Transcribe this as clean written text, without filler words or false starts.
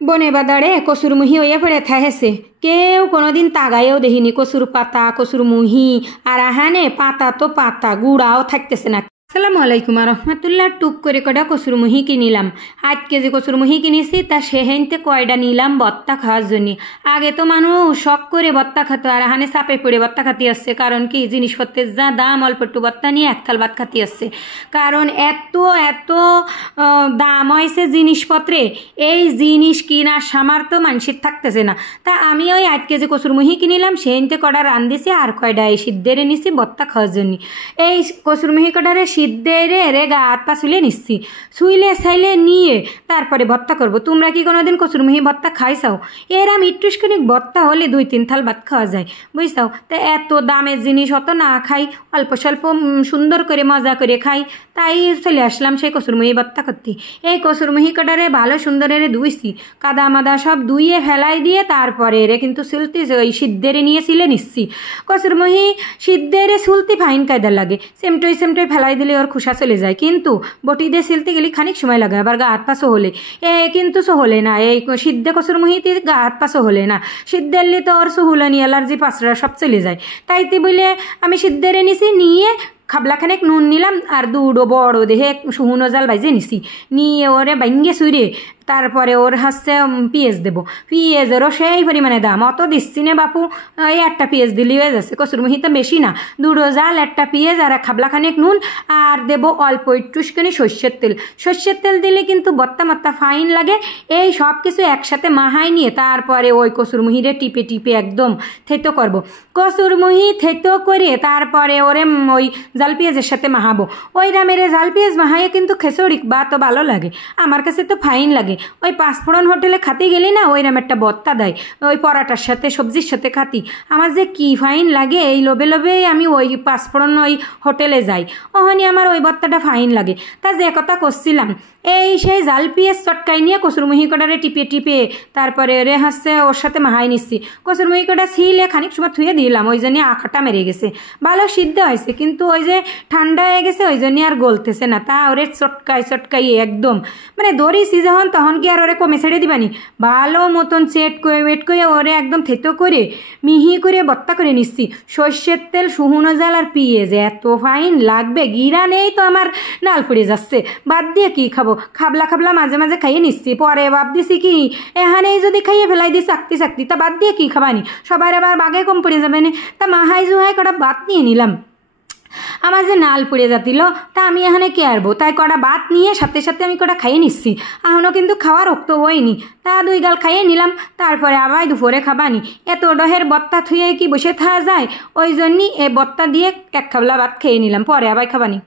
বনে বাদারে কচুর মুহি হইয়া পড়ে থাহেছে, কেউ কোনোদিন তাগাইও দেখিনি কচুর পাতা কচুর মুহি। আর আহানে পাতা তো পাতা, গুড়াও থাকতেছে না। আসসালামু আলাইকুম রহমতুল্লাহ। টুক করে কটা কচুর মুহি কিনিলাম। 8 কেজি কচুর মুহি কিনেছি, তা সেহেনতে কয়টা নিলাম বত্তা খাওয়ার জন্য। আগে তো মানুষ শখ করে বত্তা খেত, আর আহানে চাপে পড়ে বত্তা খাতি আসছে। কারণ কি, জিনিসপত্রের যা দাম, অল্প একটু বত্তা নিয়ে একথাল ভাত খাতি আসছে। কারণ এত এত দাম হয়েছে জিনিসপত্রে, এই জিনিস কিনার সামর্থ্য মানুষের থাকতেছে না। তা আমি ওই 8 কেজি কচুর মুহি কিনিলাম, সেহেনতে কটা রান্ধিছি, আর কয়টা এই সিদ্ধেরে নিছি বত্তা খাওয়ার জন্য। এই কচুর মুহি কটারে সিদ্ধেরে রে গা হাত পা শুলে নিচ্ছি, শুইলে ছাইলে নিয়ে তারপরে ভর্তা করব। তোমরা কি কোনোদিন কচুর মুহি ভর্তা খাইছাও? এরা মিট্টুসখানিক ভর্তা হলে 2-3 থাল ভাত খাওয়া যায়, বুঝছাও? তা এত দামের জিনিস অত না খাই, অল্প স্বল্প সুন্দর করে মজা করে খাই। তাই চলে আসলাম সেই কচুর মুহি ভর্তা করতে। এই কচুর মুহি কটারে ভালো সুন্দরের ধুইছি, কাদা মাদা সব ধুইয়ে ফেলাই দিয়ে তারপরে এরে কিন্তু সিলতে ওই সিদ্ধেরে নিয়ে সিলে নিচ্ছি। কচুর মুহি সিদ্ধেরে সুলতে ফাইন কায়দার লাগে, সেমটই ফেলাই দিলে ওর খুশা চলে যায়। কিন্তু বটি দিয়ে সিলতে গেলে খানিক সময় লাগে, আবার গা হাত পা সহলে। কিন্তু সহলে না, এই সিদ্ধে কচুর মুহিতে গা হাত পা সহলে না। সিদ্ধেরলি তো ওর সহুলানি অ্যালার্জি পাঁচরা সব চলে যায়। তাইতে বলে আমি সিদ্ধেরে নিছি, নিয়ে খাবলাখানেক নুন নিলাম, আর দুটো বড় দেহে শুকনো জাল ভাইজে নিছি। নিয়ে ওরে ভাঙ্গে সুইরে তারপরে ওর হচ্ছে পেঁয়াজ দেবো। পেঁয়াজেরও সেই পরিমাণে দাম, অত দিচ্ছি না বাপু, এই একটা পেঁয়াজ দিলেই হয়ে যাচ্ছে। কচুর মুহি তো বেশি না, 2 জাল, একটা পেঁয়াজ, আর খাবলাখানেক নুন, আর দেবো অল্প একটুখানি সর্ষের তেল। সর্ষের তেল দিলে কিন্তু বত্তা মত্তা ফাইন লাগে। এই সব কিছু একসাথে মাহাই নিয়ে তারপরে ওই কচুর মুহিরে টিপে টিপে একদম থেতো করব। কচুর মুহি থেতো করে তারপরে ওরে ওই জাল পেঁয়াজের সাথে মাহাবো। ওই রামের জাল পেঁয়াজ মাহাইয়ে কিন্তু খেচড়ি বা তো ভালো লাগে, আমার কাছে তো ফাইন লাগে। ওই পাঁচফোড়ন হোটেলে খাতে গেলে না ওই রাম একটা বত্তা দেয়, ওই পরাটার সাথে সবজির সাথে খাতি, আমার যে কি ফাইন লাগে। এই লোভে লোভেই আমি ওই পাঁচফোড়ন ওই হোটেলে যাই, ওখানে আমার ওই বত্তাটা ফাইন লাগে। তা যে কথা করছিলাম, এই সেই জাল পেঁয়াজ চটকাই নিয়ে কচুর মুহি কটারে টিপে টিপে তারপরে রে হাসছে ওর সাথে মাহাই নিচ্ছি। কচুর মুহি কটা ছিলে খানিক সময় থুয়ে দিলাম, ওই জন্য আখাটা মেরে গেছে, ভালো সিদ্ধ হয়েছে। কিন্তু ওই যে ঠান্ডা হয়ে গেছে, ওই জন্য আর গলতেছে না। তা ওরে চটকাই একদম মানে ধরিছি যখন, তখন কি আর ওরে কমে ছেড়ে দিবানি, ভালো মতন ওয়েট করে ওরে একদম থেতো করে মিহি করে বত্তা করে নিচ্ছি। সর্ষের তেল, শুকনো জাল আর পেঁয়াজ, এত ফাইন লাগবে। গিরা নেই তো আমার নাল পড়ে যাচ্ছে, বাদ দিয়ে কি খাবো? খাবলা মাঝে মাঝে খাইয়ে নিচ্ছি, পরে ভাব দিছি কি এখানেই যদি খাইয়ে ফেলাই দিই চাকতি, তা বাদ দিয়ে কি খাবানি? সবার আবার বাগে কম পড়ে যাবে না। তা মাহাই জুহাই কটা ভাত নিয়ে নিলাম, আমার যে নাল পড়ে যাচ্ছিল, তা আমি এখানে কে আরবো, তাই কটা ভাত নিয়ে সাথে সাথে আমি কটা খাইয়ে নিচ্ছি। এখনও কিন্তু খাওয়ার রক্ত হয়নি, তা 2 গাল খাইয়ে নিলাম। তারপরে আবার দুপুরে খাবানি, এত ডহের বত্তা থুয়ে কি বসে থাকা যায়? ওই জন্যই এই বত্তা দিয়ে 1 খাবলা ভাত খেয়ে নিলাম, পরে আবার খাবানি।